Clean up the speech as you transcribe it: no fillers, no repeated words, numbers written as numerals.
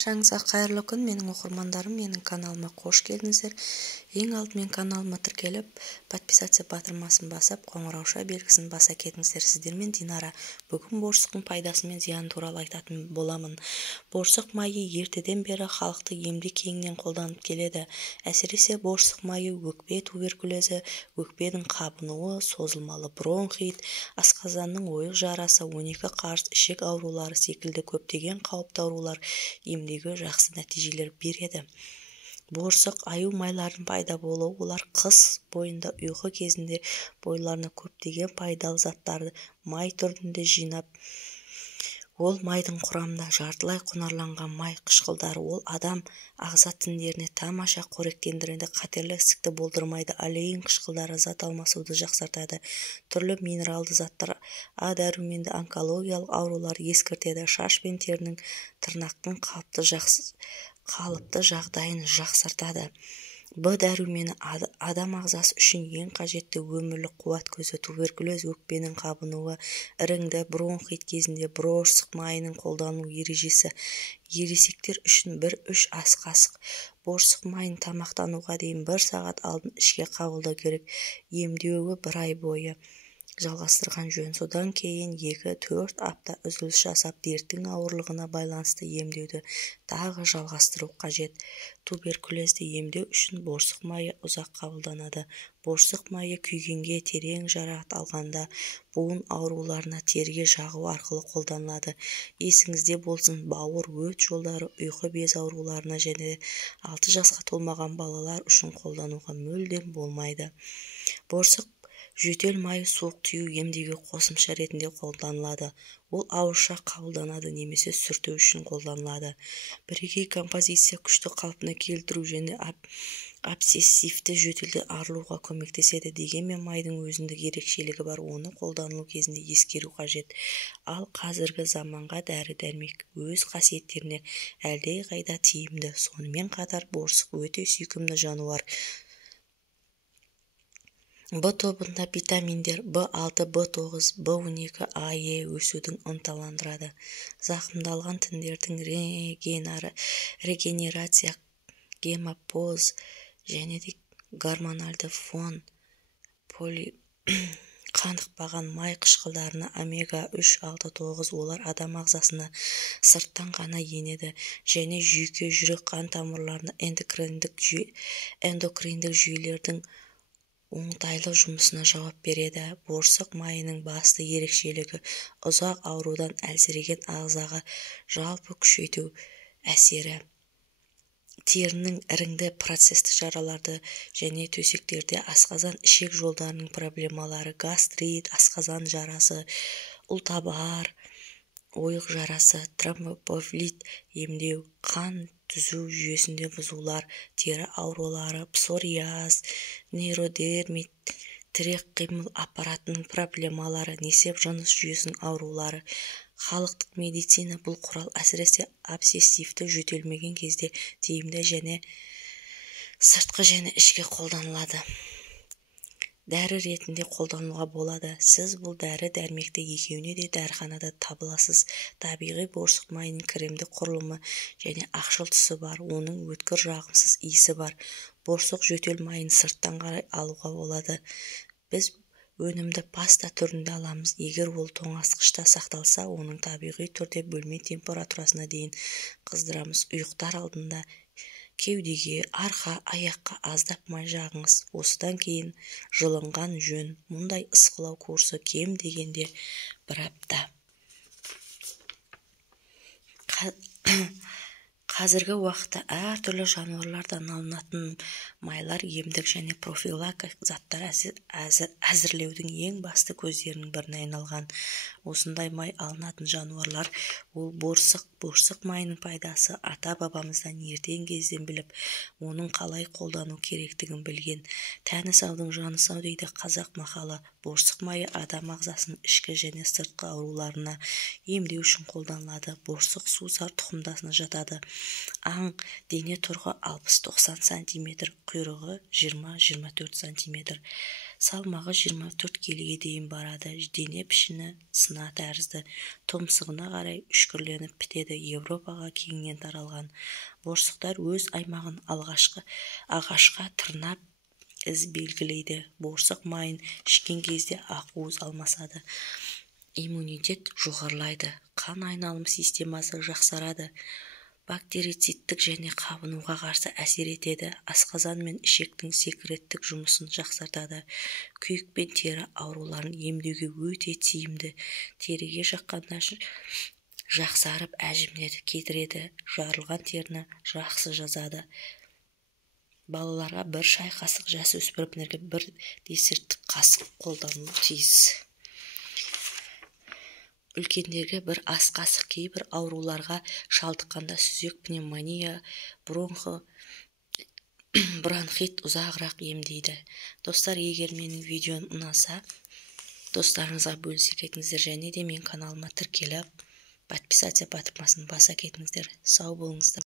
Жаңыңызға қайырлы күн, менің оқырмандарым, менің каналыма қош келдіңіздер. Ең алдымен каналыма тіркеліп, подписация батырмасын басып, қоңырауша белгісін баса кетіңіздер. Сіздермен Динара. Бүгін борсықтың пайдасы мен зияны туралы айтатын боламын. Борсық майы ертеден бері халықты емде кеңінен қолданып келеді. Әсіресе борсық майы өкпе туберкулезі, өкпенің қабынуы, созылмалы бронхит, асқазанның ойық жарасы, 12 қарыс ішек аурулары секілді көптеген қауіпті аурулар емдеуге жақсы нәтижелер береді. Борсық аю майлардың пайда болуы, олар қыс бойында ұйқы кезінде бойларына көптеген пайдалы заттарды май түрінде жинап, ол майдың құрамында жартылай құнарланған май қышқылдары, ол адам ағза тіндеріне тамаша қоректендіреді, қатерлі ісікті болдырмайды, олеин қышқылдары зат алмасуды жақсартады, түрлі минералды заттар, А дәруменді онкологиялық аурулар ескертеді, шаш пен терінің тырнақтың қалыпты жағдайын жақсартады. Б дәрумені адам ағзасы үшін ең қажетті өмірлік қуат көзі. Туберкулез, өкпенің қабынуы, іріңді бронхит кезінде борсық майының қолдану ережесі. Ересектер үшін 1-3 ас қасық борсық майын тамақтануға дейін 1 сағат алдын ішке қабылдау керек. Емдеуі 1 ай бойы жалғастырған жөн. Содан кейін 2-4 апта үзіліс жасап, дерттің ауырлығына байланысты емдеуді тағы жалғастыру қажет. Туберкулезді емдеу үшін борсық майы ұзақ қабылданады. Борсық майы күйгенге, терең жарақат алғанда, буын ауруларына терге жағу арқылы қолданылады. Есіңізде болсын, бауыр, өт жолдары, ұйқы без ауруларына және 6 жасқа толмаған балалар үшін қолдануға мүлдем болмайды. Борсық жөтел майы суық тию емдеуге қосымша ретінде қолданылады. Ол ауызша қабылданады немесе сүрту үшін қолданылады. Бірегей композиция күшті қалпына келтіру және обсессивті жөтелді арылуға көмектеседі. Дегенмен майдың өзіндік ерекшелігі бар, оны қолданылу кезінде ескеру қажет. Ал қазіргі заманға дәрі-дәрмек өз қасиеттеріне әлдеқайда тиімді. Сонымен қатар борсық өте сүйкімді жануар. Б тобында витаминдер В6, В9, В12, А, Е өсудің ынталандырады. Зақымдалған тіндердің регенерация, гемопоз және де гормональды фон, қанықпаған май қышқылдарына омега-3, 6, 9, олар адам ағзасына сырттан ғана енеді және жүйке, жүрек, қан тамырларына эндокриндік жүйелердің оңтайлы жұмысына жауап береді. Борсық майының басты ерекшелігі ұзақ аурудан әлсіреген ағзаға жалпы күшейту әсері. Терінің іріңді процесті жараларды және төсектерде асқазан ішек жолдарының проблемалары, гастрит, асқазан жарасы, ұлтабар, ойық жарасы, тромбофлебит емдеу, қан түзу жүйесінде бұзылулар, тері аурулары, псориаз, нейродермит, тірек қимыл аппаратының проблемалары, несеп жыныс жүйесінің аурулары. Халықтық медицина бұл құрал әсіресе обсессивті жөтелмеген кезде тиімді және сыртқы және ішке қолданылады. Дәрі ретінде қолдануға болады. Сіз бұл дәрі-дәрмекті екеуіне де дәріханада табыласыз. Табиғи борсық майының кремді құрылымы және ақшыл түсі бар, оның өткір жағымсыз иісі бар. Борсық жөтел майын сырттан қарай алуға болады. Біз өнімді паста түрінде аламыз. Егер ол тоңазытқышта сақталса, оның табиғи түрде бөлме температурасына дейін қыздырамыз. Ұйықтар алдында кеудеге, арқа, аяққа аздап май жағыңыз. Осыдан кейін жылынған жөн. Мұндай ысқылау курсы кем дегенде 1 апта. Қазіргі уақытта әртүрлі жануарлардан алынатын майлар емдік және профилактикалық заттар әзірлеудің ең басты көздерінің біріне айналған. Осындай май алынатын жануарлар, ол борсық майының пайдасы ата-бабамыздан ертең кезден біліп, оның қалай қолдану керектігін білген. Тәні саудың жаны сау дейді қазақ мақалы. Борсық майы адам ағзасының ішкі және сыртқы ауруларына емдеу үшін қолданылады. Борсық сусар тұқымдасына жатады. Аң дене тұрғы 60-90 см, құйрығы 20-24 см. Салмағы 24 келіге дейін барады. Дене пішіні сына тәрізді. Тұмсығына қарай үшкірленіп бітеді. Европаға кеңінен таралған. Борсықтар өз аймағын ағашқа тырнап із белгілейді. Борсық майын ішкен кезде ақуыз алмасады. Иммунитет жоғарылайды. Қан айналым системасы жақсарады. Бактерицидтік және қабынуға қарсы әсер етеді. Асқазан мен ішектің секреттік жұмысын жақсартады. Күйік пен тері ауруларын емдеуге өте тиімді. Теріге жаққанда жақсарып әжімдерді кетіреді. Жарылған теріні жақсы жазады. Балаларға 1 шай қасық, жасөспірімдерге 1 десерттік қасық қолданылуы тиіс. Үлкендерге 1 ас қасық. Кейбір ауруларға шалдыққанда сүзек пневмония, бронхит ұзағырақ емдейді. Достар, егер менің видеом ұнаса, достарыңызға бөлісе кетіңіздер, және де мен каналыма тіркеліп, подписаться батырмасын баса кетіңіздер. Сау болыңыздар.